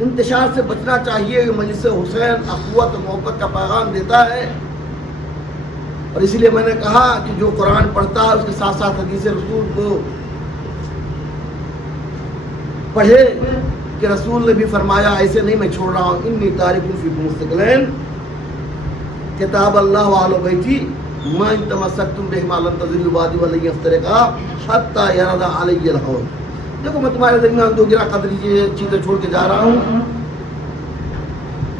انتشار سے بچنا چاہیے. مجلس حسین اخوت و محبت کا پیغام دیتا ہے، اور اسی لیے میں نے کہا کہ جو قرآن پڑھتا ہے اس کے ساتھ ساتھ حدیث رسول کو پڑھے کہ رسول نے بھی فرمایا ایسے نہیں میں چھوڑ رہا ہوں. انی تارک فیکم مستقلین کتاب اللہ وآل بیتی ما ان تمسکتم بہما لن تضلوا بعدی ولن یفترقا حتی یرد علی الحوض. دیکھو میں تمہارے درمیان دو گرا قدری چیزیں چھوڑ کے جا رہا ہوں،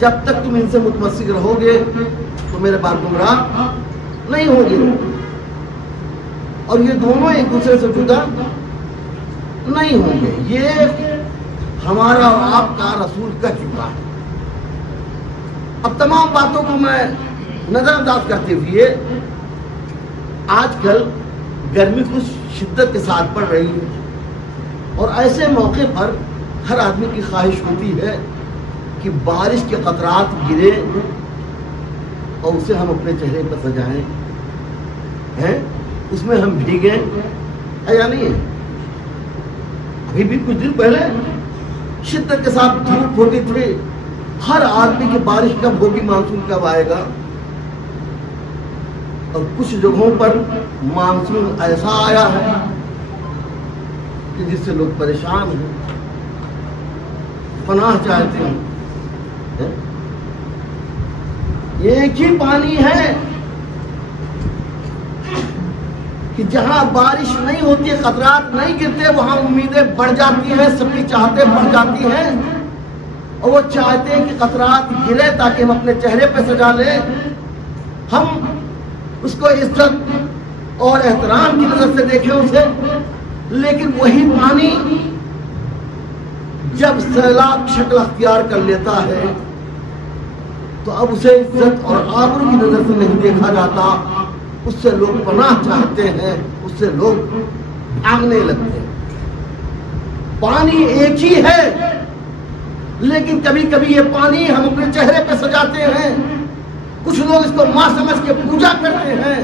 جب تک تم ان سے متمسک رہو گے تو میرے بعد گمراہ نہیں ہوگے. اور یہ دونوں ایک دوسرے سے جدا نہیں ہوں گے. یہ ہمارا اور آپ کا رسول کہہ چکا ہے. اب تمام باتوں کو میں نظر انداز کرتے ہوئے، آج کل گرمی کچھ شدت کے ساتھ پڑ رہی ہے، اور ایسے موقع پر ہر آدمی کی خواہش ہوتی ہے کہ بارش کے قطرات گرے اور اسے ہم اپنے چہرے پر سجائیں، ہیں اس میں ہم بھیگیں، ہے یا نہیں ہے؟ ابھی بھی کچھ دن پہلے شدت کے ساتھ دھوپ ہوتی تھی، ہر آدمی کی بارش کب ہوگی، مانسون کب آئے گا. اور کچھ جگہوں پر مانسون ایسا آیا ہے کہ جس سے لوگ پریشان ہیں، پناہ چاہتے ہیں. یہ ایک ہی پانی ہے کہ جہاں بارش نہیں ہوتی، قطرات نہیں گرتے، وہاں امیدیں بڑھ جاتی ہیں، سب کی چاہتیں بڑھ جاتی ہیں، اور وہ چاہتے ہیں کہ قطرات گرے تاکہ ہم اپنے چہرے پہ سجا لیں، ہم اس کو عزت اور احترام کی نظر سے دیکھیں اسے. لیکن وہی پانی جب سیلاب شکل اختیار کر لیتا ہے تو اب اسے عزت اور آبرو کی نظر سے نہیں دیکھا جاتا، اس سے لوگ پناہ چاہتے ہیں، اس سے لوگ بھاگنے لگتے ہیں. پانی ایک ہی ہے، لیکن کبھی کبھی یہ پانی ہم اپنے چہرے پہ سجاتے ہیں، کچھ لوگ اس کو ماں سمجھ کے پوجا کرتے ہیں،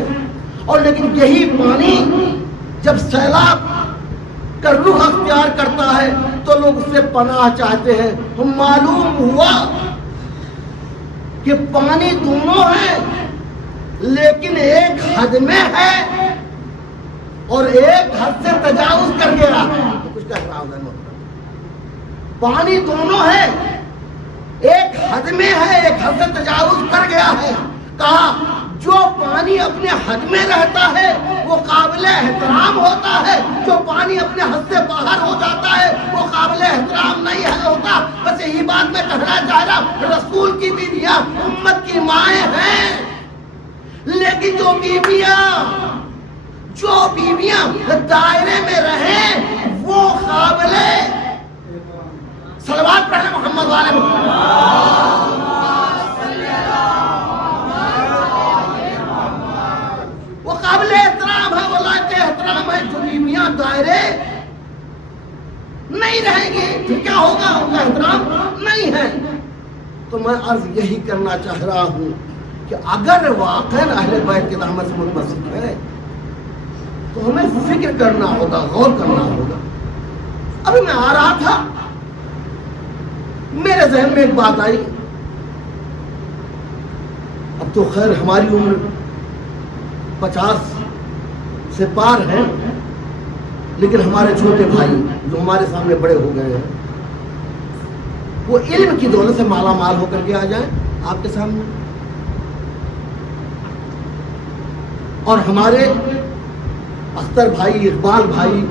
اور لیکن یہی پانی جب سیلاب کا رخ اختیار کرتا ہے تو لوگ اس سے پناہ چاہتے ہیں. تو معلوم ہوا کہ پانی دونوں ہے، لیکن ایک حد میں ہے اور ایک حد سے تجاوز کر گیا ہے. کچھ کہہ رہا ہوں، پانی دونوں ہے، ایک حد میں ہے، ایک حد سے تجاوز کر گیا ہے. کہا جو پانی اپنے حد میں رہتا ہے وہ قابل احترام ہوتا ہے، جو پانی اپنے حد سے باہر ہو جاتا ہے وہ قابل احترام نہیں ہے ہوتا. بس یہی بات میں کہنا چاہ رہا، رسول کی بیویاں امت کی مائیں ہیں، لیکن جو بیویاں دائرے میں رہیں وہ قابل صلوات پڑھیں محمد والے محمد، وہ قابل احترام ہے، وہ لائق احترام ہے. جو بیویاں دائرے نہیں رہیں گی پھر کیا ہوگا، ان کا احترام نہیں ہے. تو میں عرض یہی کرنا چاہ رہا ہوں کہ اگر واقعا اہل بیت کے دامن سے متمسک ہے تو ہمیں فکر کرنا ہوگا، غور کرنا ہوگا. ابھی میں آ رہا تھا، میرے ذہن میں ایک بات آئی. اب تو خیر ہماری عمر 50 سے پار ہے، لیکن ہمارے چھوٹے بھائی جو ہمارے سامنے بڑے ہو گئے ہیں وہ علم کی دولت سے مالا مال ہو کر کے آ جائیں آپ کے سامنے. اور ہمارے اختر بھائی، اقبال بھائی،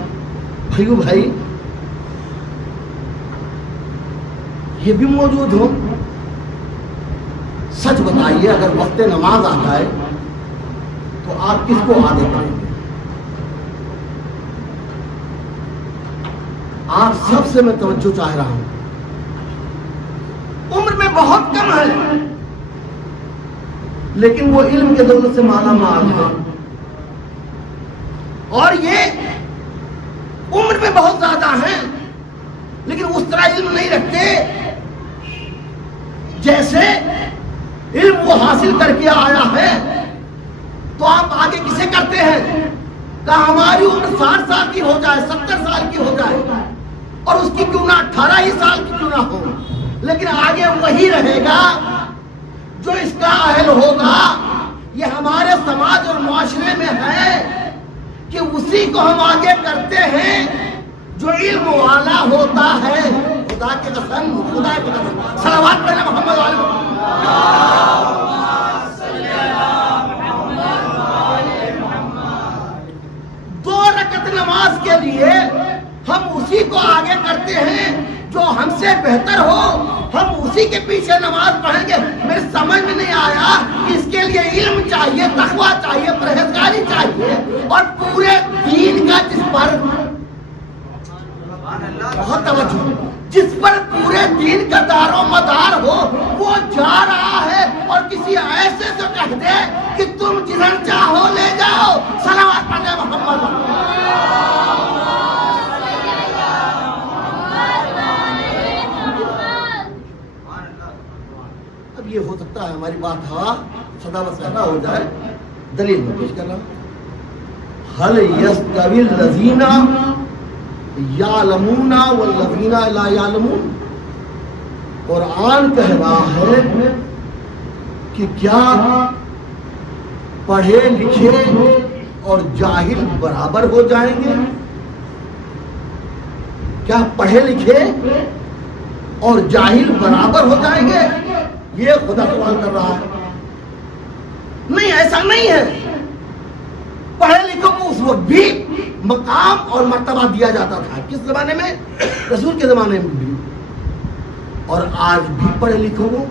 بھائیو بھائی یہ بھی موجود ہوں. سچ بتائیے اگر وقت نماز آ جائے تو آپ کس کو آگے کریں گے؟ آپ سب سے میں توجہ چاہ رہا ہوں. عمر میں بہت کم ہے لیکن وہ علم کے دولت سے مالا مال ہے، اور یہ عمر میں بہت زیادہ ہیں لیکن اس طرح علم نہیں رکھتے جیسے علم وہ حاصل کر کے آیا ہے. تو آپ آگے کسے کرتے ہیں؟ کہ ہماری عمر 60 سال کی ہو جائے، 70 سال کی ہو جائے، اور اس کی کیوں نہ 18 ہی سال کی کیوں نہ ہو، لیکن آگے وہی رہے گا جو اس کا اہل ہوگا. یہ ہمارے سماج اور معاشرے میں ہے کہ اسی کو ہم آگے کرتے ہیں جو علم والا ہوتا ہے. خدا کے قسم، خدا کے قسم، صلوات پڑھنا محمد علیہ. دو رکعت نماز کے لیے ہم اسی کو آگے کرتے ہیں جو ہم سے بہتر ہو. ہم اسی کے پیچھے نماز پڑھیں گے. میرے سمجھ میں نہیں آیا کہ اس کے لیے علم چاہیے، تقویٰ چاہیے، پرہیزگاری چاہیے، اور پورے دین کا جس پر بہت توجہ، جس پر پورے دین کا دار و مدار ہو، وہ جا رہا ہے اور کسی ایسے سے کہہ دے کہ تم جدھر چاہو لے جاؤ. صلوات پڑھے محمد. اب یہ ہو سکتا ہے ہماری بات ہوا سدا بسدا ہو جائے. دلیل میں پیش کر رہا ہوں. هل يستوي الذين يعلمون والذين لا يعلمون. قرآن کہہ رہا ہے کہ کیا پڑھے لکھے اور جاہل برابر ہو جائیں گے؟ کیا پڑھے لکھے اور جاہل برابر ہو جائیں گے؟ یہ خدا سوال کر رہا ہے. نہیں، ایسا نہیں ہے. پڑھے لکھوں کو اس وقت بھی مقام اور مرتبہ دیا جاتا تھا. کس زمانے میں؟ رسول کے زمانے میں بھی. اور آج بھی پڑھے لکھوں کو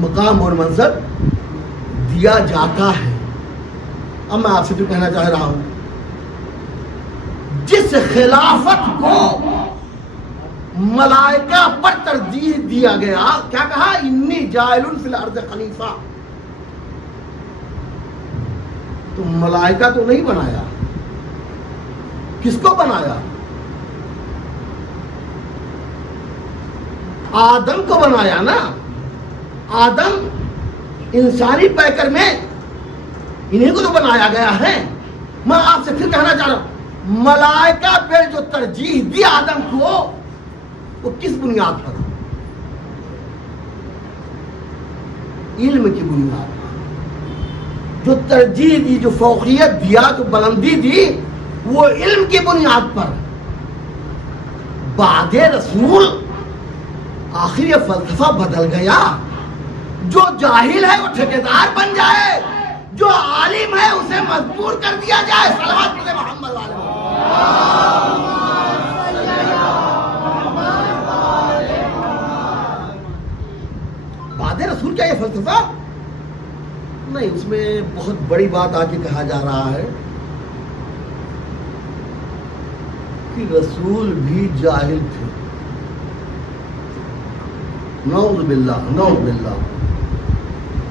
مقام اور منصب دیا جاتا ہے. اب میں آپ سے بھی کہنا چاہ رہا ہوں، جس خلافت کو ملائکہ پر ترجیح دیا گیا، کیا کہا؟ انی جاعل فی الارض خلیفہ. تو ملائکہ تو نہیں بنایا، کس کو بنایا؟ آدم کو بنایا نا. آدم انسانی پیکر میں انہیں کو تو بنایا گیا ہے. میں آپ سے پھر کہنا چاہ رہا ہوں، ملائکہ پہ جو ترجیح دی آدم کو، وہ کس بنیاد پر؟ علم کی بنیاد پر. جو ترجیح دی، جو فوقیت دیا، جو بلندی دی، وہ علم کی بنیاد پر. بعد رسول آخر یہ فلسفہ بدل گیا. جو جاہل ہے وہ ٹھیکیدار بن جائے، جو عالم ہے اسے مجبور کر دیا جائے. صلوات پڑھے محمد والے. بعد رسول کیا یہ فلسفہ نہیں. اس میں بہت بڑی بات آ کے کہا جا رہا ہے کہ رسول بھی جاہل تھے. نعوذ باللہ، نعوذ باللہ.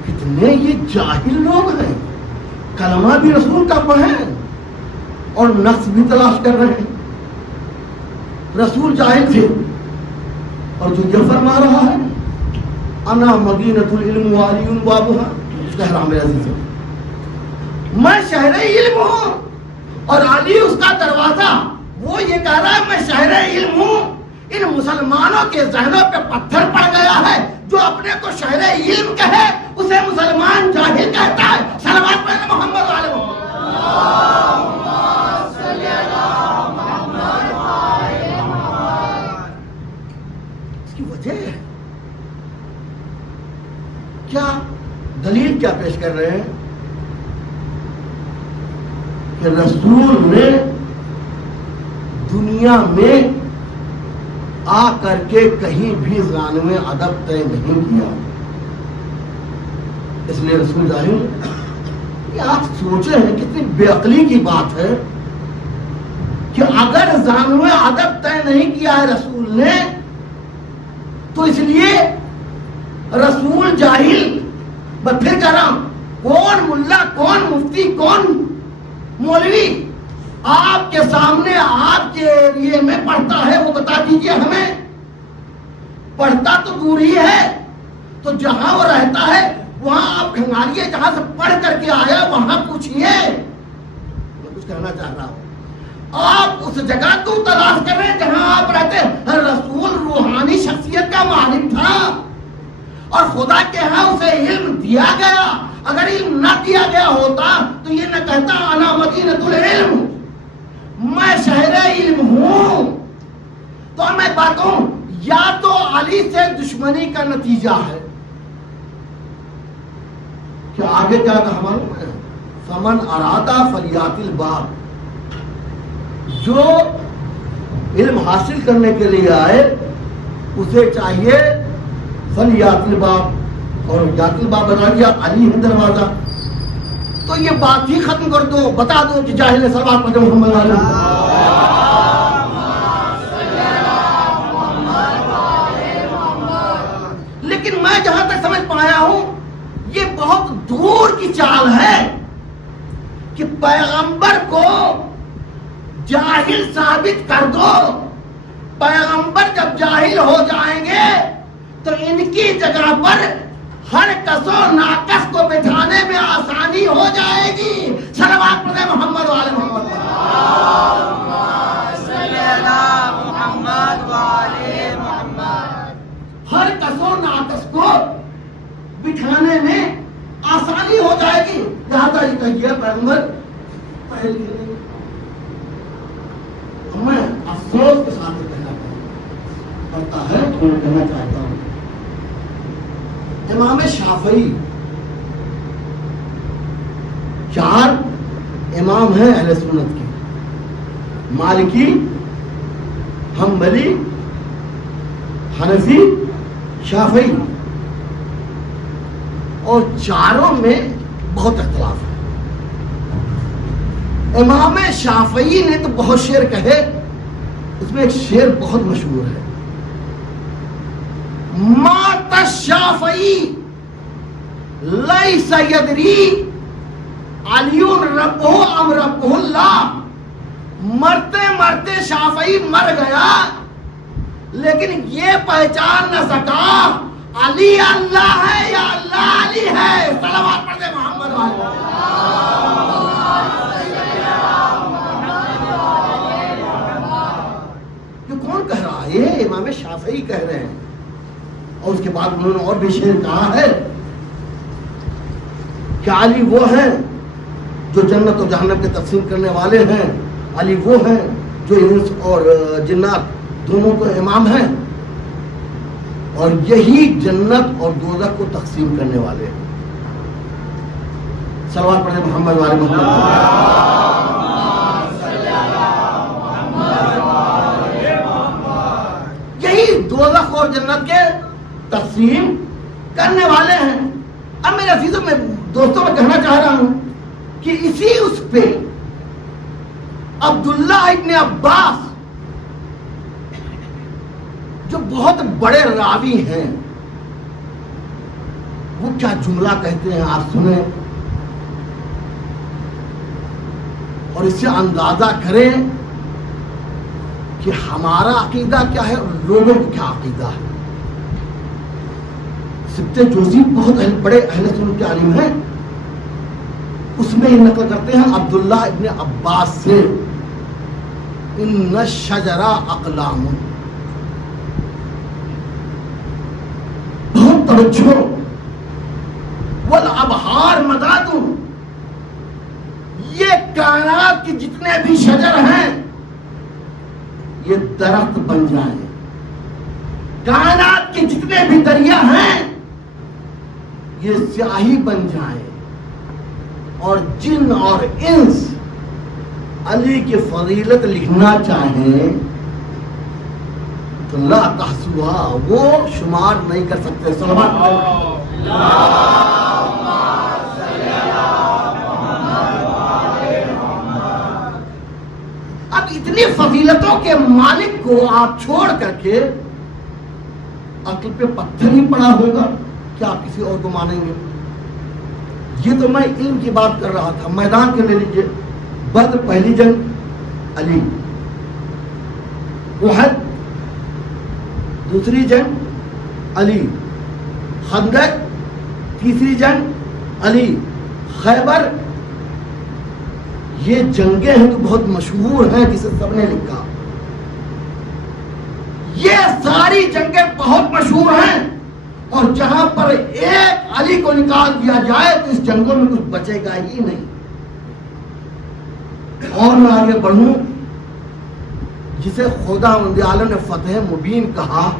کتنے یہ جاہل لوگ ہیں، کلمہ بھی رسول کا پڑھیں اور نقص بھی تلاش کر رہے ہیں. رسول جاہل تھے اور جو یہ فرما رہا ہے انا مدینۃ العلم وعلی بابھا، کہہ رہا میرے عزیز، میں شہر علم ہوں اور علی اس کا دروازہ. وہ یہ کہہ رہا ہے میں شہر علم ہوں. ان مسلمانوں کے ذہنوں پہ پتھر پڑ گیا ہے. جو اپنے کو شہر علم کہے اسے مسلمان جاہل کہتا ہے. صلوات پڑھیں محمد علیہ وسلم. اس کی وجہ ہے کیا؟ دلیل کیا پیش کر رہے ہیں کہ رسول نے دنیا میں آ کر کے کہیں بھی عنوان ادب طے نہیں کیا. اس لیے رسول جاہل. یہ آپ سوچے ہیں کتنی بے عقلی کی بات ہے کہ اگر عنوان ادب طے نہیں کیا ہے رسول نے، تو اس لیے رسول جاہل. میں پھر کہہ رہا ہوں، کون ملا، کون مفتی، کون مولوی آپ کے سامنے آپ کے ایریے میں پڑھتا ہے وہ بتا دیجئے ہمیں. پڑھتا تو دور ہی ہے، تو جہاں وہ رہتا ہے وہاں آپ کھنگالیے، جہاں سے پڑھ کر کے آیا وہاں پوچھئے. میں کچھ کہنا چاہ رہا ہوں، آپ اس جگہ کو تلاش کر رہے ہیں جہاں آپ رہتے ہیں. رسول روحانی شخصیت علم عالم تھا اور خدا کے ہاں اسے علم دیا گیا. اگر علم نہ دیا گیا ہوتا تو یہ نہ کہتا انا مدینۃ العلم، میں شہر علم ہوں. تو میں بات ہوں، یا تو علی سے دشمنی کا نتیجہ ہے کہ آگے کیا کہا معلوم ہے؟ فمن ارادہ فلیات الباب، جو علم حاصل کرنے کے لیے آئے اسے چاہیے فلیات الباب، اور یات الباب بنا دیا علی ہے دروازہ. تو یہ بات ہی ختم کر دو، بتا دو کہ جاہل صلوات پڑھے محمد علیہ. لیکن میں جہاں تک سمجھ پایا ہوں یہ بہت دور کی چال ہے کہ پیغمبر کو جاہل ثابت کر دو. پیغمبر جب جاہل ہو جائیں گے تو ان کی جگہ پر ہر کس و ناقص کو بٹھانے میں آسانی ہو جائے گی. صلوات پڑھے محمد والے محمد. ہر کس و ناقص کو بٹھانے میں آسانی ہو جائے گی. لہٰذا یہ کہیے پیغمبر پہلے میں افسوس کے ساتھ کہنا پڑتا ہے تو میں کہنا چاہتا ہوں امام شافعی 4 امام ہیں اہل سنت کے، مالکی، حنبلی، حنفی، شافعی، اور چاروں میں بہت اختلاف ہے. امام شافعی نے تو بہت شعر کہے، اس میں ایک شعر بہت مشہور ہے، مات الشافعی لیس یدری علی ربہ ام ربہ اللہ. مرتے مرتے شافعی مر گیا لیکن یہ پہچان نہ سکا علی اللہ ہے یا اللہ علی ہے. صلوات پڑھتے محمد والے. یہ کون کہہ رہا ہے؟ یہ امام شافعی کہہ رہے ہیں. اور اس کے بعد انہوں نے اور بھی شعر کہا ہے کہ علی وہ ہیں جو جنت اور جہنم کے تقسیم کرنے والے ہیں، علی وہ ہیں جو انس اور جنات دونوں کو امام ہیں، اور یہی جنت اور دوزخ کو تقسیم کرنے والے ہیں. صلوات پڑھیں محمد والے محمد. یہی دوزخ اور جنت کے تقسیم کرنے والے ہیں. اب میرے عزیزوں میں دوستوں میں کہنا چاہ رہا ہوں کہ اسی اس پہ عبداللہ ابن عباس جو بہت بڑے راوی ہیں وہ کیا جملہ کہتے ہیں آپ سنیں اور اس سے اندازہ کریں کہ ہمارا عقیدہ کیا ہے اور لوگوں کو کیا عقیدہ ہے. سبت جوزی بہت بڑے اہل سنت کے عالم ہیں، اس میں یہ نقل کرتے ہیں عبداللہ ابن عباس سے، ان الشجر اقلام. بہت توجہ. والابحار مداد، یہ کائنات کے جتنے بھی شجر ہیں یہ درخت بن جائیں، کائنات کے جتنے بھی دریا ہیں یہ سیاہی بن جائیں، اور جن اور انس علی کی فضیلت لکھنا چاہیں تو لا تحصوها، وہ شمار نہیں کر سکتے. اب اتنی فضیلتوں کے مالک کو آپ چھوڑ کر کے عقل پہ پتھر ہی پڑا ہوگا کیا آپ کسی اور کو مانیں گے؟ یہ تو میں علم کی بات کر رہا تھا. میدان کے لے لیجیے، بدر پہلی جنگ علی، احد دوسری جنگ علی، خندق تیسری جنگ علی، خیبر. یہ جنگیں ہیں تو بہت مشہور ہیں جسے سب نے لکھا. یہ ساری جنگیں بہت مشہور ہیں، اور جہاں پر ایک علی کو نکال دیا جائے تو اس جنگوں میں کچھ بچے گا ہی نہیں۔ اور میں آگے بڑھوں، جسے خدا مند عالم نے فتح مبین کہا،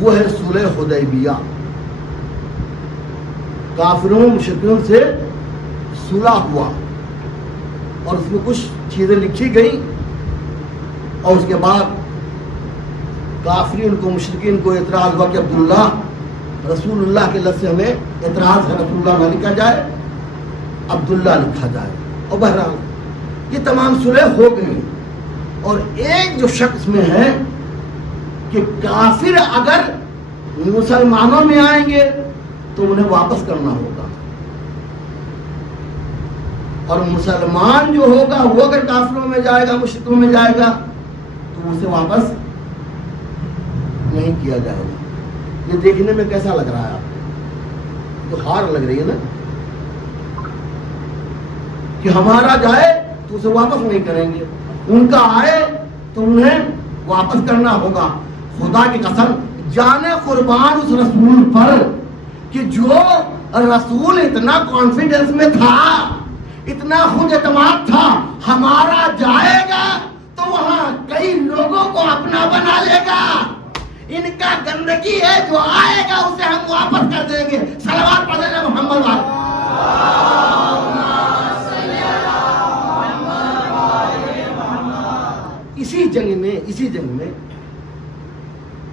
وہ ہے صلح حدیبیہ۔ کافروں مشرکوں سے صلح ہوا اور اس میں کچھ چیزیں لکھی گئی، اور اس کے بعد کافرین کو مشرکین کو اعتراض ہوا کہ عبداللہ رسول اللہ کے لفظ سے ہمیں اعتراض ہے، رسول اللہ نہ لکھا جائے، عبداللہ لکھا جائے۔ اور بہرحال یہ تمام صلح ہو گئی، اور ایک جو شخص میں ہے کہ کافر اگر مسلمانوں میں آئیں گے تو انہیں واپس کرنا ہوگا، اور مسلمان جو ہوگا وہ اگر کافروں میں جائے گا، مشرکوں میں جائے گا، تو اسے واپس نہیں کیا جائے گا۔ یہ دیکھنے میں کیسا لگ رہا ہے آپ کو؟ تو ہار لگ رہی ہے نا، کہ ہمارا جائے تو اسے واپس نہیں کریں گے، ان کا آئے تو انہیں واپس کرنا ہوگا۔ خدا کی قسم، جانے قربان اس رسول پر کہ جو رسول اتنا کانفیڈنس میں تھا، اتنا خود اعتماد تھا، ہمارا جائے گا تو وہاں کئی لوگوں کو اپنا بنا لے گا، ان کا گندگی ہے، جو آئے گا اسے ہم واپس کر دیں گے۔ صلوات پڑھ لینا محمد والے۔ اسی جنگ میں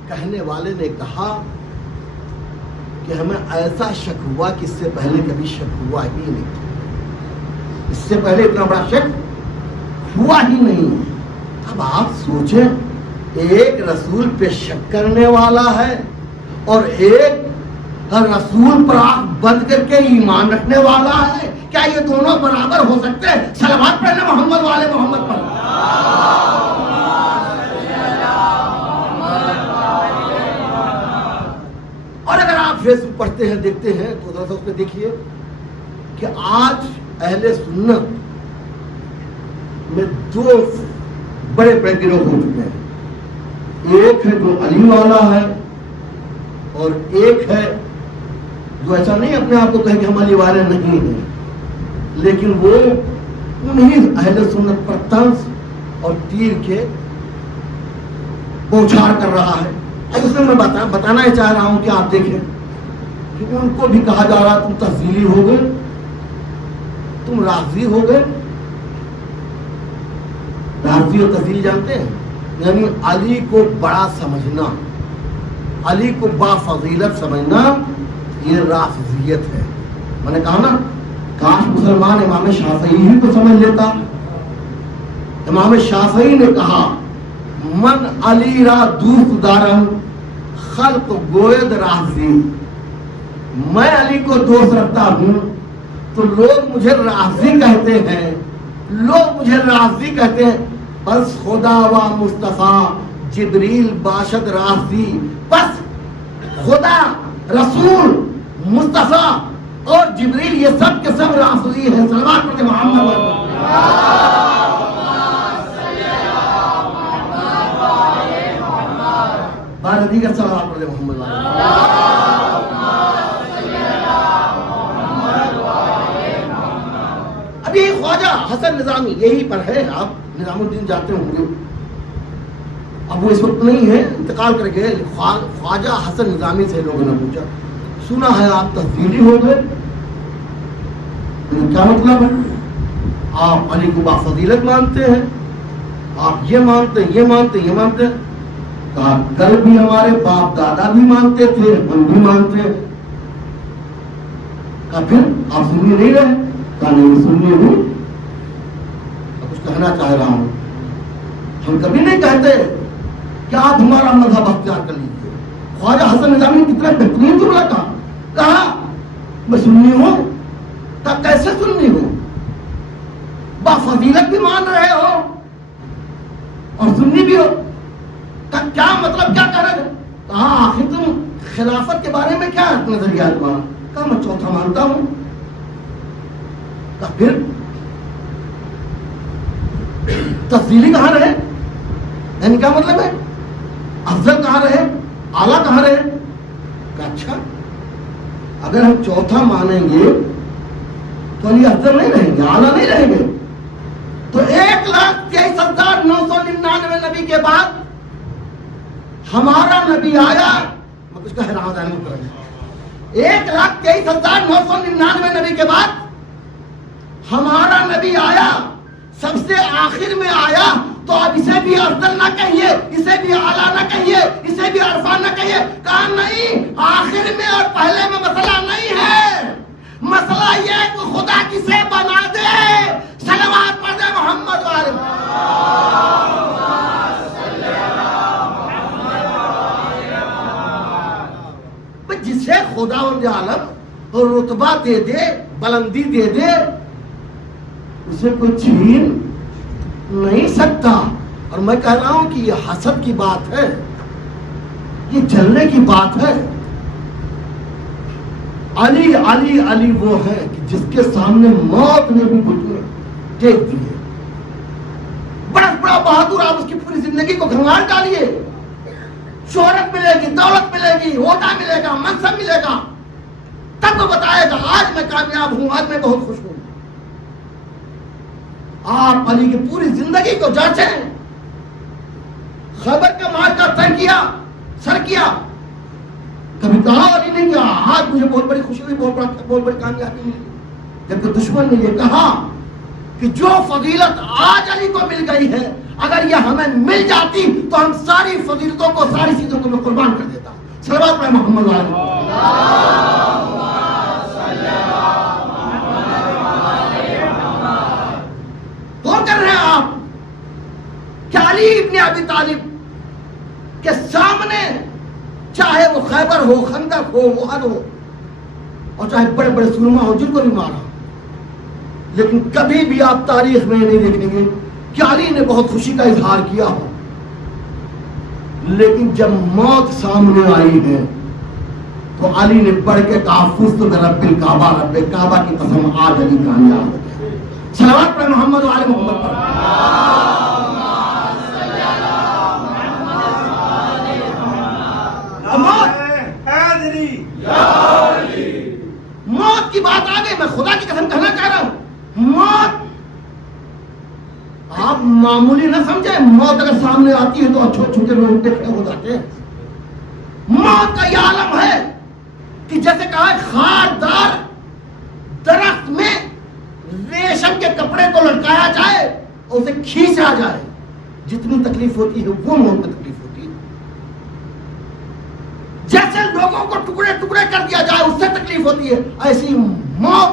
کہنے والے نے کہا کہ ہمیں ایسا شک ہوا کہ اس سے پہلے کبھی شک ہوا ہی نہیں، اس سے پہلے اتنا بڑا شک ہوا ہی نہیں۔ اب آپ سوچیں، ایک رسول پہ شک کرنے والا ہے اور ایک رسول پر آنکھ بند کر کے ایمان رکھنے والا ہے، کیا یہ دونوں برابر ہو سکتے ہیں؟ صلوات پڑھنا محمد والے محمد پر۔ اور اگر آپ فیس بک پڑھتے ہیں، دیکھتے ہیں، تو ذرا سا اس پہ دیکھیے کہ آج اہل سنت میں دو بڑے بڑے گروہ ہو چکے ہیں۔ ایک ہے جو علی والا ہے، اور ایک ہے جو ایسا نہیں اپنے آپ کو کہے کہ ہم علی والے نہیں ہیں، لیکن وہ انہی اہل سنت پر طنز اور تیر کے بوچھار کر رہا ہے۔ اب اس میں بتانا ہی چاہ رہا ہوں کہ آپ دیکھیں کہ ان کو بھی کہا جا رہا تم تفضیلی ہو گئے، تم رافضی ہو گئے۔ رافضی اور تفضیلی جانتے ہیں؟ یعنی علی کو بڑا سمجھنا، علی کو با فضیلت سمجھنا، یہ رافضیت ہے۔ میں نے کہا نا، کاش مسلمان امام شافعی ہی کو سمجھ لیتا۔ امام شافعی نے کہا، من علی را دوست دارم خلق گوید رافضی، میں علی کو دوست رکھتا ہوں تو لوگ مجھے رافضی کہتے ہیں، لوگ مجھے رافضی کہتے ہیں، بس خدا و مصطفیٰ جبریل باشد رافضی، بس خدا، رسول، مصطفیٰ اور جبریل یہ سب کے سب رافضی ہیں۔ صلوات پڑھتے محمد۔ دیگر صلوات پڑھتے محمد۔ ابھی خواجہ حسن نظامی یہی پر ہے، آپ نظام الدین جانتے ہوں گے، اب وہ اس وقت نہیں ہے، انتقال کر گئے۔ خواجہ حسن نظامی سے لوگوں نے پوچھا، سنا ہے آپ تفضیلی ہو گئے، کیا مطلب ہے؟ آپ علی کو بافضیلت مانتے ہیں، آپ یہ مانتے ہیں، یہ مانتے ہیں، یہ مانتے ہیں۔ کہا کل بھی ہمارے باپ دادا بھی مانتے تھے، ہم بھی مانتے ہیں۔ کہا پھر آپ سنی نہیں رہے؟ کہا نہیں سنی ہوں، کچھ کہنا چاہ رہا ہوں، ہم کبھی نہیں کہتے کہ آپ ہمارا مذہب اختیار کر لیجیے۔ خواجہ حسن نظامی نے کتنا بہترین جملہ کہا میں سنی ہوں، کہا کیسے سنی ہوں؟ با فضیلت بھی مان رہے ہو اور سنی بھی ہو، کیا مطلب، کیا کہہ رہے؟ کہا آخر تم خلافت کے بارے میں کیا نظریہ ہے تمہارا؟ کہا میں چوتھا مانتا ہوں۔ کہا پھر تفصیلی کہاں رہے؟ یعنی کیا مطلب ہے؟ افضل کہاں رہے, اعلیٰ کہاں رہے؟ کہ اچھا اگر ہم چوتھا مانیں گے تو علی افضل نہیں رہیں گے, اعلیٰ نہیں رہیں گے. تو 1,23,999 نبی کے بعد ہمارا نبی آیا, میں کچھ کہہ رہا ہوں, 1,23,999 نبی کے بعد ہمارا نبی آیا, سب سے آخر میں آیا, تو اب اسے بھی افضل نہ کہیے, اسے بھی اعلیٰ نہ کہیے, اسے بھی عرفان نہ کہیے. کہا نہیں, آخر میں اور پہلے میں مسئلہ نہیں ہے, مسئلہ یہ ہے کہ خدا کسے بنا دے. صلوات پڑھ دے محمد والے. جسے خدا عالم رتبہ دے دے, بلندی دے دے, اسے کوئی چھین نہیں سکتا. اور میں کہہ رہا ہوں کہ یہ حسد کی بات ہے, یہ جلنے کی بات ہے. علی علی علی وہ ہے کہ جس کے سامنے موت نے بھی گھٹنے ٹیک دیے. بڑا بڑا بہادر, آپ اس کی پوری زندگی کو گھنگال ڈالیے, شہرت ملے گی, دولت ملے گی, عہدہ ملے گا, منصب ملے گا, تب وہ بتائے گا آج میں کامیاب ہوں, آج میں بہت خوش ہوں. آپ علی کی پوری زندگی کو جانچیں. خیبر کا معرکہ طے کیا, سر کیا, کبھی کہا علی نے کہ آج مجھے بہت بڑی خوشی ہوئی, بہت بڑی کامیابی ملی. جبکہ دشمن نے یہ کہا کہ جو فضیلت آج علی کو مل گئی ہے, اگر یہ ہمیں مل جاتی تو ہم ساری فضیلتوں کو, ساری چیزوں کو میں قربان کر دیتا. صلوات پڑھیں محمد علیہ. کون کر رہے ہیں آپ کہ علی ابن ابی طالب کے سامنے چاہے وہ خیبر ہو, خندق ہو, احد ہو, اور چاہے بڑے بڑے سرما ہو جن کو بھی مارا, لیکن کبھی بھی آپ تاریخ میں نہیں دیکھیں گے کہ علی نے بہت خوشی کا اظہار کیا ہو. لیکن جب موت سامنے آئی ہے تو علی نے پڑھ کے کہا فزت برب الکعبہ, رب کعبہ کی قسم آج علی کامیاب ہو گئے. صلوات پڑھ محمد و آل محمد پر. موت کی بات آ گئی, میں خدا کی قسم کہنا چاہ رہا ہوں, موت آپ معمولی نہ سمجھیں. موت اگر سامنے آتی ہے تو چھوٹے روٹے کھڑے ہو جاتے ہیں. موت کا یہ عالم ہے کہ جیسے کہا خاردار درخت میں ریشم کے کپڑے کو لٹکایا جائے اور اسے کھینچا جائے, جتنی تکلیف ہوتی ہے وہ موت میں تکلیف ہوتی ہے. جیسے لوگوں کو ٹکڑے ٹکڑے کر دیا جائے اس سے تکلیف ہوتی ہے, ایسی موت,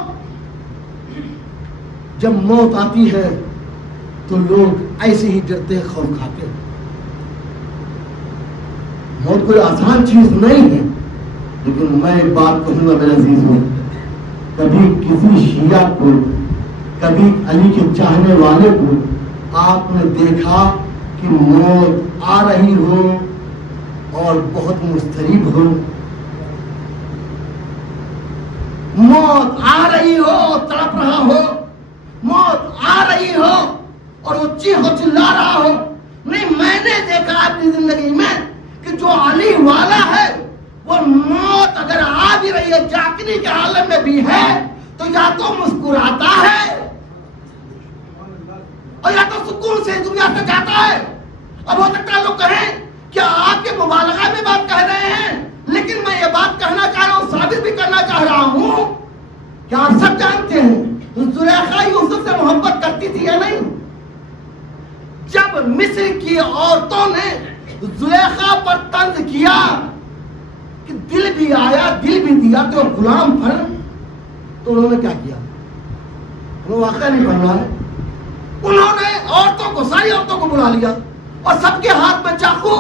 جب موت آتی ہے تو لوگ ایسے ہی ڈرتے ہیں, خوف کھاتے ہیں. موت کوئی آسان چیز نہیں ہے, لیکن میں ایک بات کہوں گا میرے عزیز میں, کبھی کسی شیعہ کو, کبھی علی کے چاہنے والے کو آپ نے دیکھا کہ موت آ رہی ہو اور بہت مضطرب ہو, موت آ رہی ہو, تڑپ رہا ہو, موت آ رہی ہو اور وہ چیخ چلا رہا ہو؟ نہیں, میں نے دیکھا اپنی زندگی میں کہ جو علی والا ہے وہ موت اگر آ بھی رہی ہے, جاگنے کے عالم میں بھی ہے, تو یا تو مسکراتا ہے اور یا تو سکون سے دنیا سے جاتا ہے. اب ہو سکتا ہے لوگ کہیں کہ آپ کے مبالغہ میں بات کہہ رہے ہیں, لیکن میں یہ بات کہنا چاہ رہا ہوں, ثابت بھی کرنا چاہ رہا ہوں کہ آپ سب جانتے ہیں زلیخا یوسف سے محبت کرتی تھی یا نہیں. جب مصر کی عورتوں نے زلیخا پر طنز کیا کہ دل بھی آیا, دل بھی دیا تو غلام پر, تو انہوں نے کیا کیا؟ وہ واقعہ نہیں بن رہا ہے. انہوں نے عورتوں کو, ساری عورتوں کو بلا لیا اور سب کے ہاتھ میں چاقو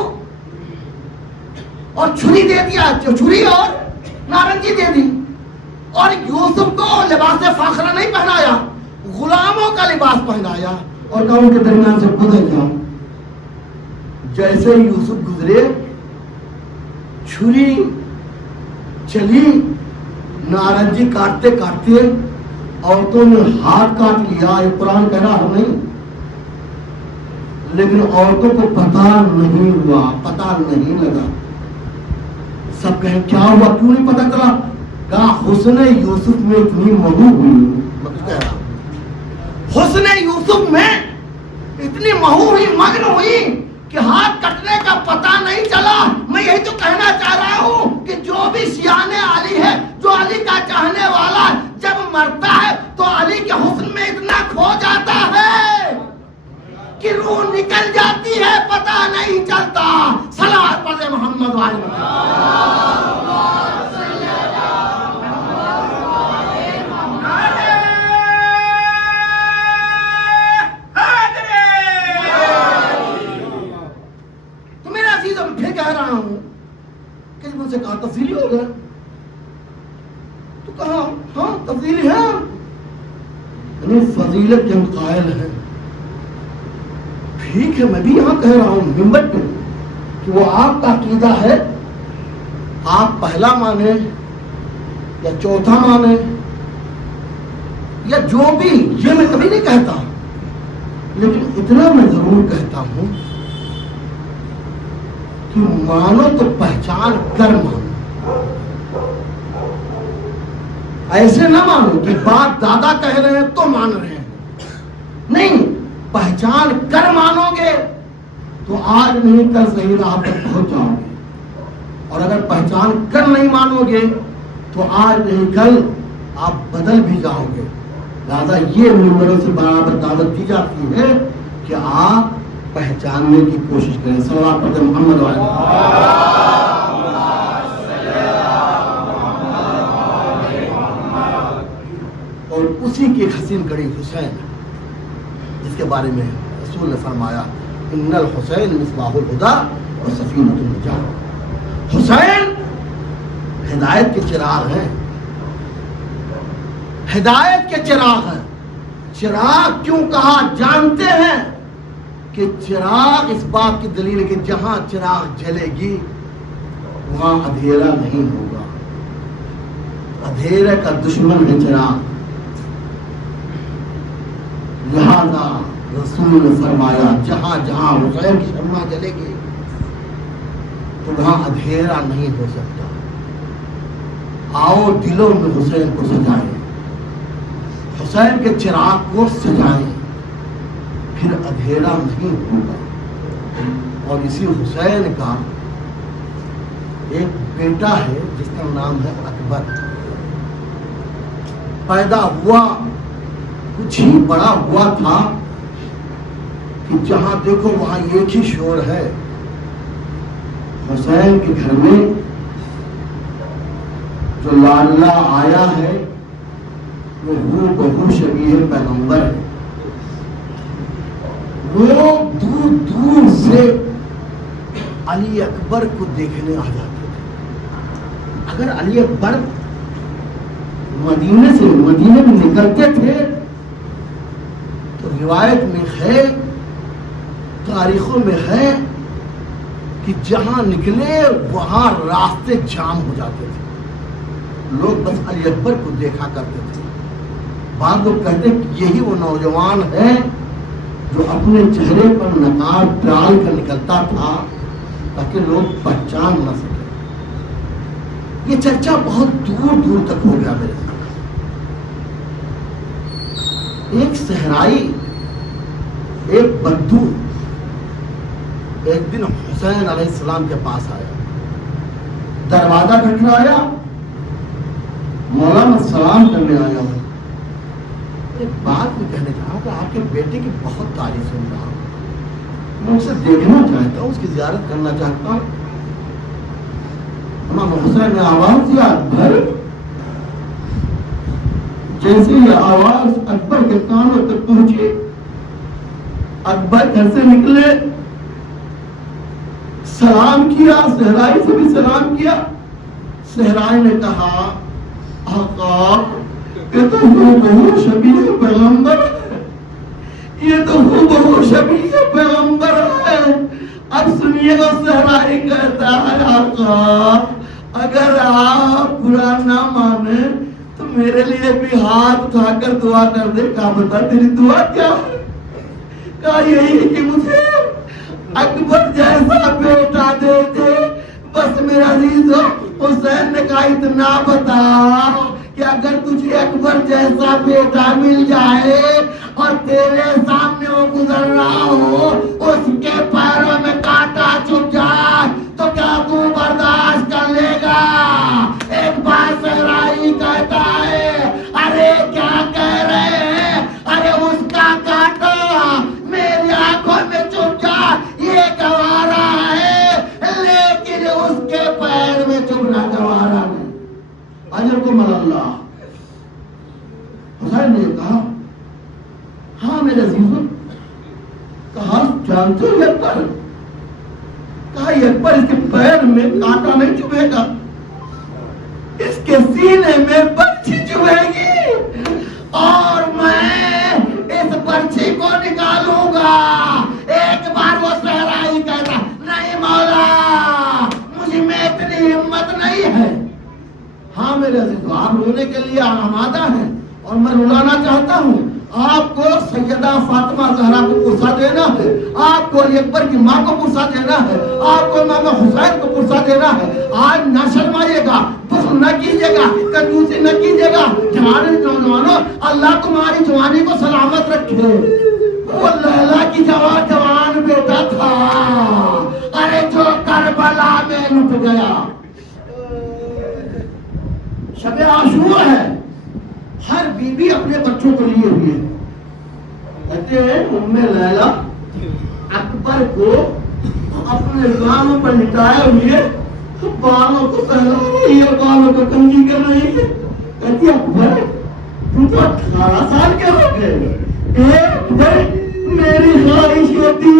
اور چھری دے دیا, چھری اور نارنگی دے دی, اور یوسف کو لباس فاخرہ نہیں پہنایا, غلاموں کا لباس پہنایا اور کہا ان کے درمیان سے گزر جاؤ. جیسے یوسف گزرے, چھری چلی, نارنجی کاٹتے کاٹتے عورتوں نے ہاتھ کاٹ لیا. یہ قرآن کہہ رہا ہے نہیں, لیکن عورتوں کو پتا نہیں ہوا، پتا نہیں لگا. سب کہیں کیا ہوا، کیوں نہیں پتا چلا؟ کہا حسن یوسف میں اتنی مہو ہوئی. میں کچھ کہہ رہا ہوں، حسن یوسف میں اتنی مہو ہوئی، مگن ہوئی کہ ہاتھ کٹنے کا پتا نہیں چلا. میں یہی تو کہنا چاہ رہا ہوں کہ جو بھی شیان علی ہے، جو علی کا چاہنے والا جب مرتا ہے تو علی کے حسن میں اتنا کھو جاتا ہے کہ روح نکل جاتی ہے، پتا نہیں چلتا. صلوات پڑھیں محمد والے. کہہ رہا ہوں کہ مجھ سے کہا تفصیلی ہو گیا تو کہا ہاں تفصیلی ہے، یعنی فضیلت کے ہم قائل ہیں. ٹھیک ہے، میں بھی یہاں کہہ رہا ہوں ممبر پہ کہ وہ آپ کا عقیدہ ہے، آپ پہلا مانے یا چوتھا مانے یا جو بھی، یہ میں کبھی نہیں کہتا، لیکن اتنا میں ضرور کہتا ہوں کہ مانو تو پہچان کر مانو. ایسے نہ مانو کہ بات دادا کہہ رہے ہیں تو مان رہے ہیں. نہیں، پہچان کر مانو گے تو آج نہیں کل صحیح راہ پر پہنچ جاؤ گے، اور اگر پہچان کر نہیں مانو گے تو آج نہیں کل آپ بدل بھی جاؤ گے. لہذا یہ ممبروں سے برابر دعوت دی جاتی ہے کہ آپ پہچاننے کی کوشش کریں. صلوات پڑھیں محمد والے. اور اسی کی حسین کڑی حسین، جس کے بارے میں رسول نے فرمایا ان الحسین مصباح الہدی و سفینۃ النجاۃ. حسین ہدایت کے چراغ ہیں، ہدایت کے چراغ ہیں. چراغ کیوں کہا جانتے ہیں؟ کہ چراغ اس بات کی دلیل ہے کہ جہاں چراغ جلے گی وہاں اندھیرا نہیں ہوگا. اندھیرے کا دشمن ہے چراغ. لہذا رسول نے فرمایا جہاں جہاں حسین کی شمع جلے گی تو وہاں اندھیرا نہیں ہو سکتا. آؤ دلوں میں حسین کو سجائیں، حسین کے چراغ کو سجائیں، پھر اندھیرا نہیں ہوگا. اور اسی حسین کا ایک بیٹا ہے جس کا نام ہے اکبر. پیدا ہوا کچھ ہی بڑا ہوا تھا کہ جہاں دیکھو وہاں ایک ہی شور ہے. حسین کے گھر میں جو لالا آیا ہے وہ بہو شبیہ پیغمبر ہے. لوگ دور دور سے علی اکبر کو دیکھنے آ جاتے تھے. اگر علی اکبر مدینے میں نکلتے تھے تو روایت میں ہے، تاریخوں میں ہے کہ جہاں نکلے وہاں راستے جام ہو جاتے تھے. لوگ بس علی اکبر کو دیکھا کرتے تھے. بعض لوگ کہتے ہیں کہ یہی وہ نوجوان ہے جو اپنے چہرے پر نقاب ڈال کر نکلتا تھا تاکہ لوگ پہچان نہ سکے. یہ چرچا بہت دور دور تک ہو گیا میرے ساتھ. ایک صحرائی، ایک بدو ایک دن حسین علیہ السلام کے پاس آیا، دروازہ کھٹکھٹایا، مولانا سلام کرنے آیا ہوں. ایک بات میں کہنے چاہا کہ آپ کے بیٹے کی بہت تعریف سن رہا ہوں، میں اسے دیکھنا چاہتا ہوں، اس کی زیارت کرنا چاہتا ہوں. امام حسین نے آواز دیا اکبر. جیسے یہ آواز اکبر کے کانوں تک پہنچی، اکبر گھر سے نکلے، سلام کیا، صحرائی سے بھی سلام کیا. صحرائی نے کہا آقا یہ تو بہو شبیہ پیغمبر ہے، یہ تو بہو شبیہ پیغمبر ہے. اب سنیے گا، صحرائی کہتا ہے آقا اگر آپ برا نہ مانے تو میرے لیے بھی ہاتھ اٹھا کر دعا کر دے. کہا بتا تیری دعا کیا ہے؟ کہا یہی کہ مجھے اکبر جیسا بیٹا دے دے. بس میرا عزیزو حسین نے کہا اتنا بتا کہ اگر تجھے اکبر جیسا بیٹا مل جائے اور تیرے سامنے وہ گزر رہا ہو اس کے پیروں میں کانٹا چبھ جائے تو کیا تو برداشت کر لے گا؟ ایک بار صحرائی کہتا ہے ارے کیا کہہ رہے ہیں؟ ارے اس کا کانٹا میری آنکھوں میں چبھ جائے یہ گوارا ہے لیکن اس کے پیر میں چبھنا گوارا نہیں. اجرکم اللہ. حسین نے کہا ہاں میرے عزیزوں. کہا جانتے ہو اکبر؟ کہا اکبر اس کے پیر میں کانٹا نہیں چبھے گا اس کے سینے میں برچھی چبھے گی اور میں اس برچھی کو نکالوں گا. ایک بار وہ صحرائی کہتا نہیں مولا مجھے میں اتنی ہمت نہیں ہے. ہاں میرے عزیز آپ رونے کے لیے آمادہ ہیں اور میں رلانا چاہتا ہوں. آپ کو سیدہ فاطمہ زہرا کو پرسہ دینا ہے, آپ کو علی اکبر کی ماں کو پرسہ دینا ہے, آپ کو امام حسین کو پرسہ دینا ہے. آج نہ شرمائیے گا, بخل نہ کیجیے گا, کنجوسی نہ کیجیے گا. جوانوں اللہ تمہاری جوانی کو سلامت رکھے. وہ لیلا کی جوان بیٹا تھا ارے جو کربلا میں لٹ گیا. شب عاشور ہے, ہر بیوی اپنے بچوں کو لیے ہوئے ہے. کہتے ہیں ام لیلا اکبر کو اپنے بالوں پر لٹائے ہوئے بالوں کو سہلا رہی ہے, بالوں کو کنگھی کر رہی ہے. کہتی اکبر تم تو 18 سال کے ہو گئے. ایک دن میری خواہش ہوتی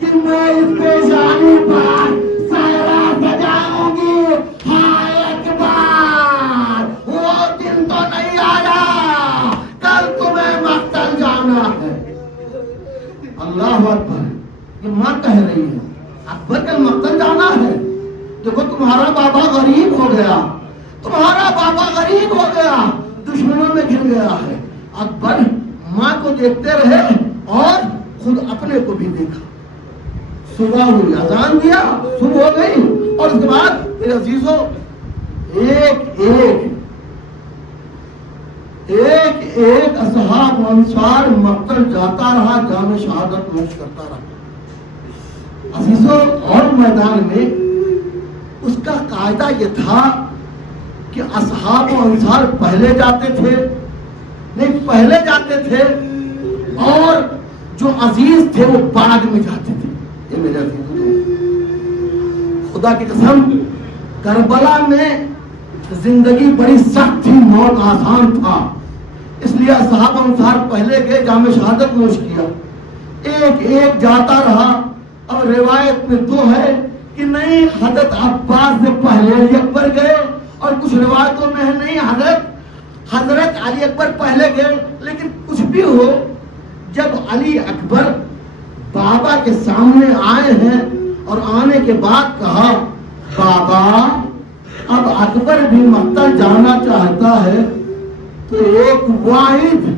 کہ میں اس پیشانی پر سہرا سجاؤں گی. ہائے اکبر وہ دن تو نہیں آیا, کل تمہیں مقتل جانا ہے. اللہ اکبر. یہ ماں کہہ رہی ہے اکبر کل مقتل جانا ہے. دیکھو تمہارا بابا غریب ہو گیا, تمہارا بابا غریب ہو گیا, دشمنوں میں گر گیا ہے. اکبر ماں کو دیکھتے رہے اور خود اپنے کو بھی دیکھا. صبح ہوئی, اذان دیا, صبح ہو گئی اور اس کے بعد میرے عزیزوں ایک اصحاب انصار مقتل جاتا رہا, جام شہادت نوش کرتا رہا. عزیزوں اور میدان میں اس کا قاعدہ یہ تھا کہ اصحاب و انصار پہلے جاتے تھے, نہیں پہلے جاتے تھے اور جو عزیز تھے وہ بعد میں جاتے تھے. یہ میرے عزیزوں خدا کی قسم کربلا میں زندگی بڑی سخت تھی, موت آسان تھا, اس لیے اصحاب انصار پہلے گئے, جام شہادت نوش کیا. ایک ایک جاتا رہا. اور روایت میں تو ہے کہ نہیں حضرت عباس سے پہلے علی اکبر گئے, اور کچھ روایتوں میں ہے نہیں حضرت علی اکبر پہلے گئے. لیکن کچھ بھی ہو, جب علی اکبر بابا کے سامنے آئے ہیں اور آنے کے بعد کہا بابا اب اکبر بھی مقتل جانا چاہتا ہے, تو ایک واحد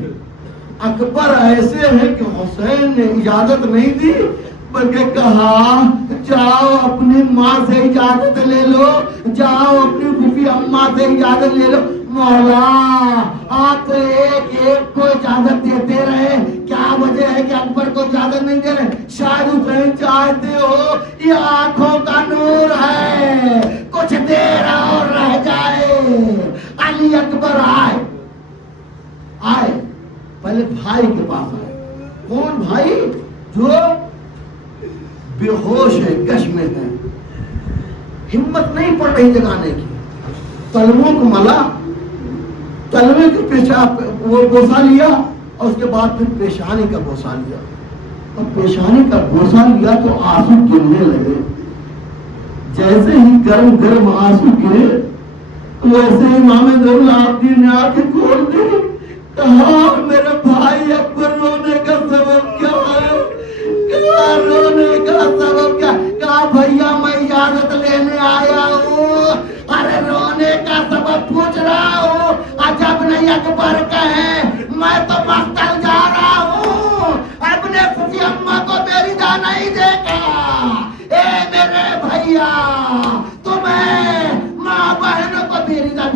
اکبر ایسے ہے کہ حسین نے اجازت نہیں دی بلکہ کہا جاؤ اپنی ماں سے اجازت لے لو, جاؤ اپنی پھوپھی اماں سے اجازت لے لو. مولا آپ تو ایک ایک کو اجازت دیتے رہے, کیا وجہ ہے کہ اکبر کو اجازت نہیں دے رہے؟ شاید حسین چاہتے ہو یہ آنکھوں کا نور ہے, کچھ دیر اور رہ جائے. علی اکبر آئے پہلے بھائی کے پاس آئے. کون بھائی؟ جو بے ہوش ہے, گش میں ہے, ہمت نہیں پڑ رہی جگانے کی. تلووں کو ملا, تلوے کے پیشاب وہ بوسا لیا اور اس کے بعد پھر پیشانی کا بوسا لیا. اور پیشانی کا بوسا لیا تو آنسو گرنے لگے. جیسے ہی گرم گرم آنسو گرے ویسے ہی امام زین العابدین نے آ کے کھول دی. کہا میرے بھائی اکبر رونے کا سبب کیا ہے؟ کہا رونے کا سبب کیا؟ کہا بھیا میں اجازت لینے آیا ہوں. ارے رونے کا سبب پوچھ رہا ہوں, عجب نہیں اکبر کہے میں تو مقتل جا رہا ہوں, اپنے پھوپھی اماں کو میری جان نہیں دے کے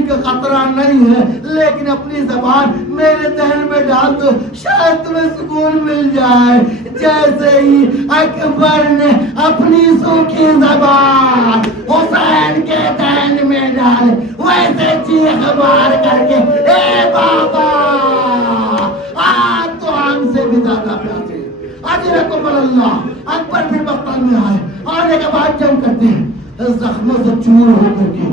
پانی کا خطرہ نہیں ہے، لیکن اپنی زبان میرے ذہن میں ڈال دو، شاید تمہیں سکون مل جائے۔ جیسے ہی اکبر نے اپنی سوکھی زبان حسین کے ذہن میں ڈال، ویسے چیخ مار کر کے اے بابا آج تو ہم سے بھی زیادہ پیاسے، اجرکم اللہ۔ اکبر پھر بختان میں آئے، آنے کے بعد جنگ کرتے ہیں، زخموں سے چور ہو کر کے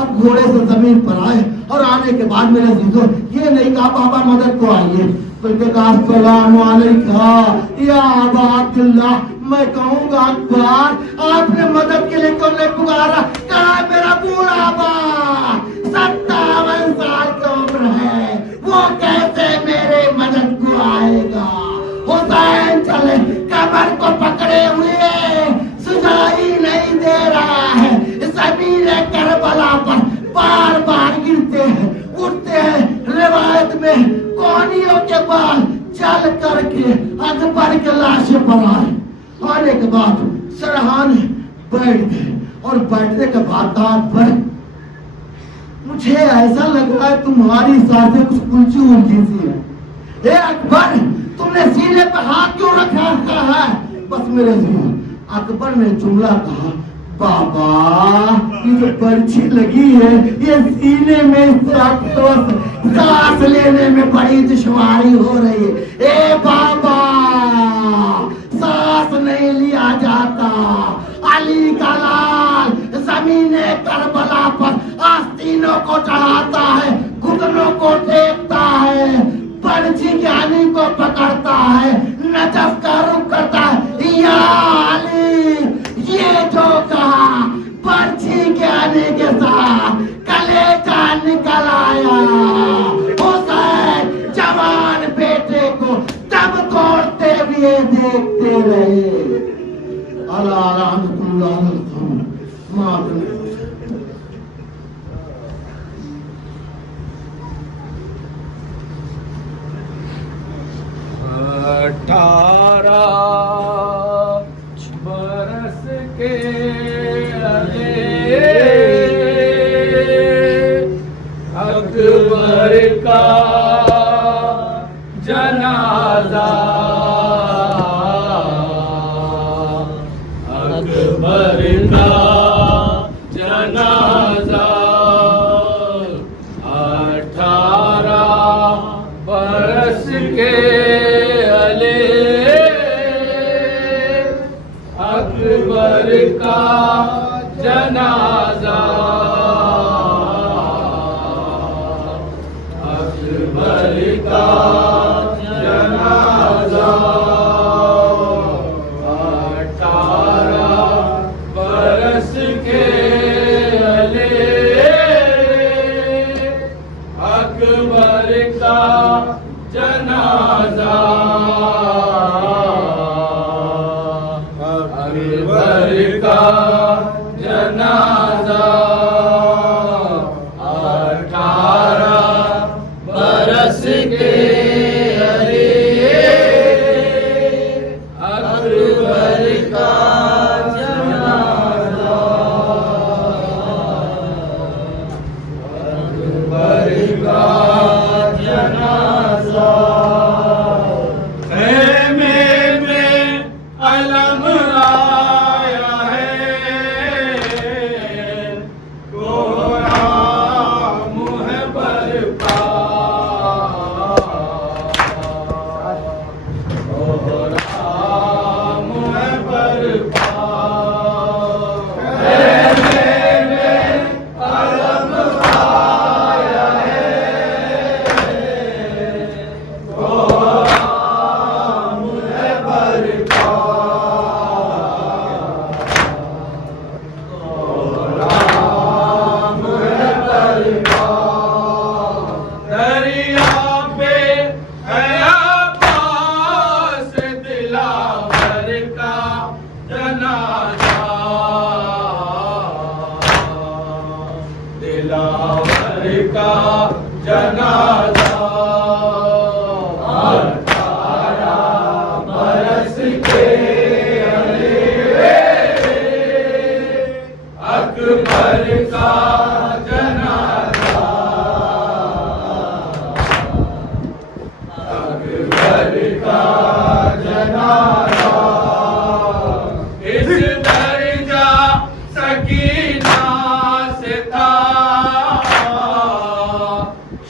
اب گھوڑے سے زمین پر آئے، اور آنے کے بعد میرے عزیزوں یہ نہیں کہا بابا مدد کو آئیے، بلکہ کہا السلام علیکم یا ابا عبداللہ۔ میں کہوں گا اکبر آپ نے مدد کے لیے کیوں نہیں پکارا؟ کہا میرا بوڑھا باپ 57 سال کی عمر ہے، وہ کیسے میرے مدد کو آئے گا؟ حسین چلے کمر کو پکڑے ہوئے، سجائی نہیں دے رہا ہے، زمین کربلا پر بار بار گرتے ہیں اٹھتے ہیں۔ روایت میں کونیوں کے بال چل کر کے اکبر کے لاشے پر آئے، آنے کے بعد سرحانے بیٹھ گئے، اور بیٹھنے کے بعد اکبر مجھے ایسا لگ رہا ہے تمہاری سانسیں کچھ الجھی الجھی سی ہیں۔ اے اکبر تم نے سینے پہ ہاتھ کیوں رکھا ہے؟ بس میرے ذہن اکبر نے جملہ کہا بابا یہ جو پرچھی لگی ہے یہ سینے میں اس طرح کے وقت سانس لینے میں بڑی دشواری ہو رہی ہے۔ اے بابا سانس نہیں لیا جاتا، علی کا لال زمین کربلا پر آستینوں کو چڑھاتا ہے، گھٹنوں کو ٹیکتا ہے، پرچھی کے علی کو پکڑتا ہے، نجف کا رخ کرتا ہے، یا علی یہ جو کہا پرچھی کے آنے کے ساتھ کلیجہ نکل آیا۔ حسین جوان بیٹے کو دم توڑتے ہوئے دیکھتے رہے۔ اللہ رحمت اللہ علیہ معذرت۔ 18 برس کے علی اکبر کا جنازہ، اکبر کا جنازہ، 18 برس کے اکبر کا جنازہ، اکبر کا جنازہ، 18 برس کے علی اکبر کا جنازہ، اکبر کا جنازہ، 18 برس کے علی اکبر کا جنازہ، اکبر کا جنازہ، خیمے میں علم دلاور کا جنازہ، 18 برس کے علی اکبر کا جنازہ،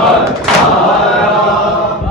18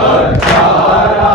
18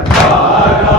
18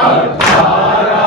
18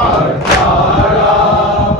18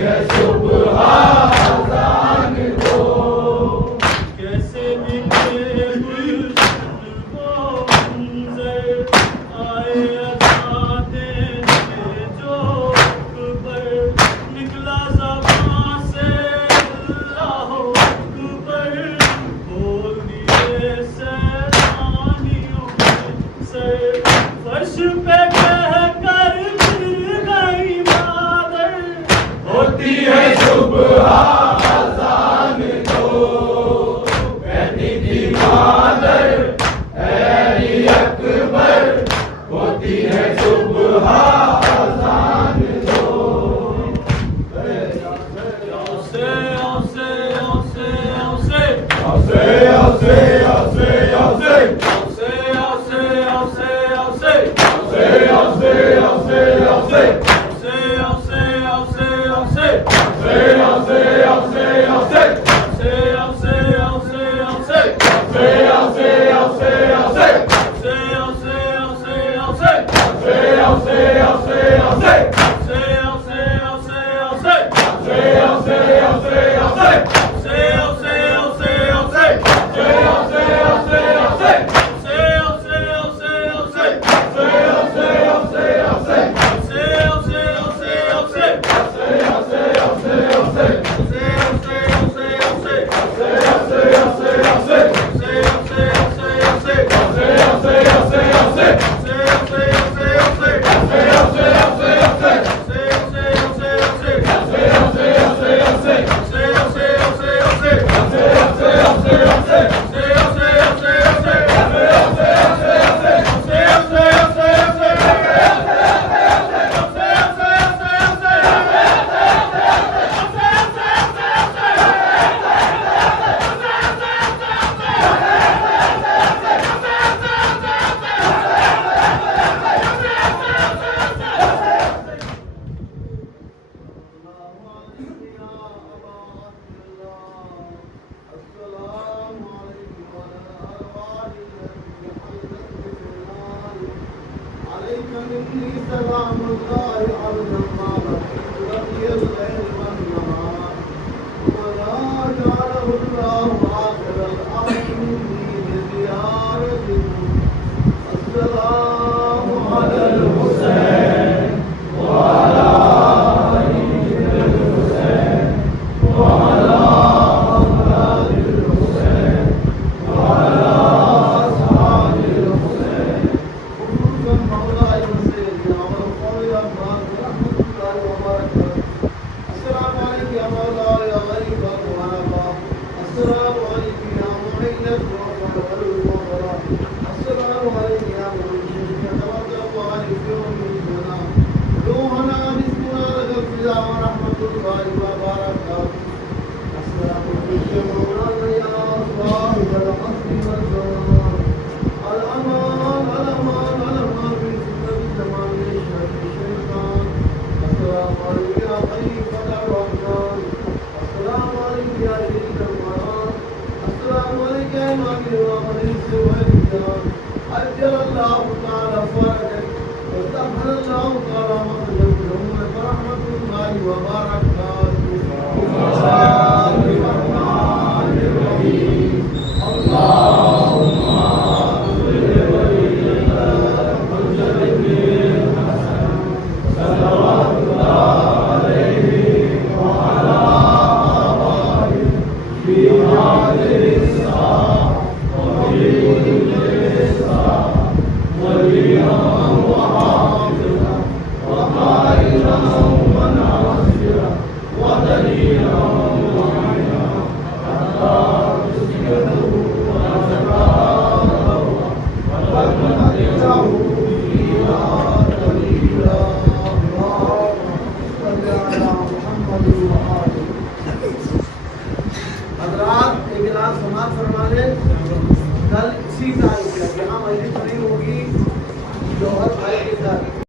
ہے صبح اذان کو کیسے نکلے گلشن وہ منظر آئے اذان دینے جو اکبر نکلا زبان سے اللہ اکبر بول دیے سیلانیوں کے سر فرش پہ کہہ کر گر گئی مادر ہوتی ہے صبح اذان کو کہتی تھی مادر اے علی اکبر ہوتی ہے صبح اذان کو وَلِيًّا وَحَافِظًا وَقَائِدًا